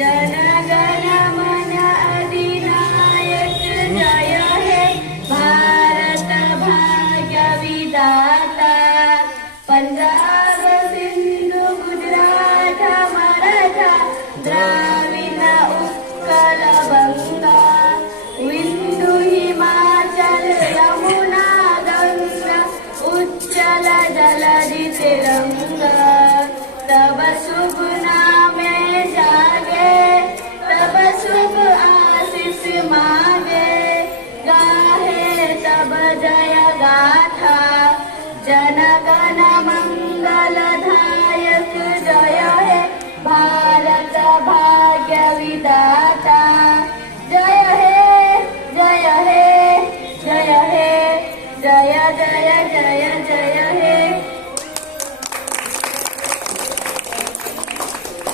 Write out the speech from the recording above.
जन गण मन अधिनायक जय हे भारत भाग्य विधाता पंजाब सिंधु गुजरात मराठा